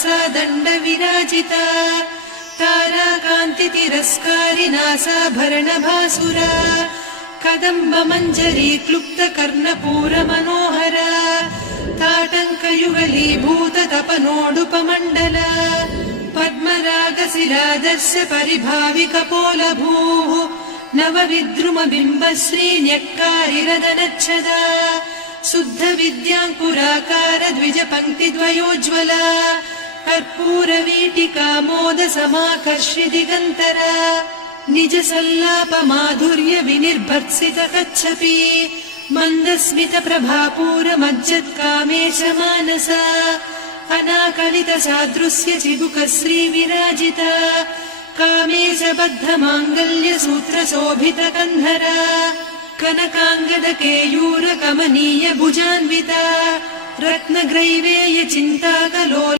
सा दण्ड विराजिता ताराकान्ति तिरस्कारिणा साभरणभासुरा कदम्ब मञ्जरी क्लुप्त कर्णपूर मनोहरा ताटङ्कयुगलीभूत तपनोडुपमण्डला पद्मरागशिरादर्श परिभाविकपोलभूः नवविद्रुमबिम्बश्रीन्यक्कारिरदनच्छदा शुद्ध विद्याङ्कुराकार द्विजपङ्क्तिद्वयोज्ज्वला कर्पूरवीटिका मोद समाकर्षि दिगन्तरा निज सल्लाप माधुर्य विनिर्भर्त्सित कच्छपि मन्दस्मित प्रभापूर मज्जत्कामेश मानसा अनाकलित सादृश्य चिबुक श्री विराजिता कामेश बद्ध माङ्गल्य सूत्र शोभित कन्धरा कनकाङ्गद केयूर कमनीय भुजान्विता रत्नग्रैवेय चिन्ताकलोल